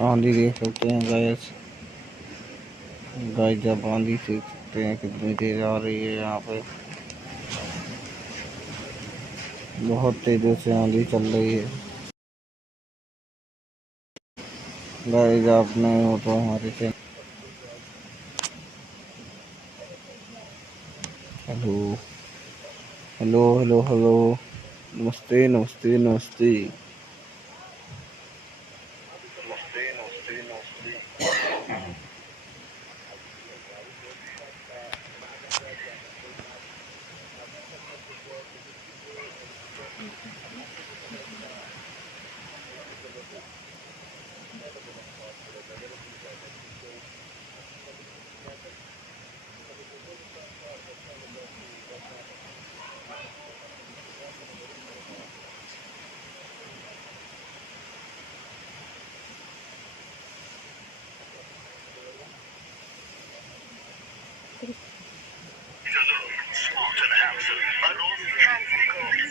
आंधी देख सकते हैं गैस। गाइस जब आंधी देख सकते हैं कितनी तेज आ रही है यहाँ पे। बहुत तेजी से आंधी चल रही है। गाइस आप नए हो तो हमारे channel. Hello hello hello hello. नमस्ते नमस्ते नमस्ते। Smart and handsome, but also handsome.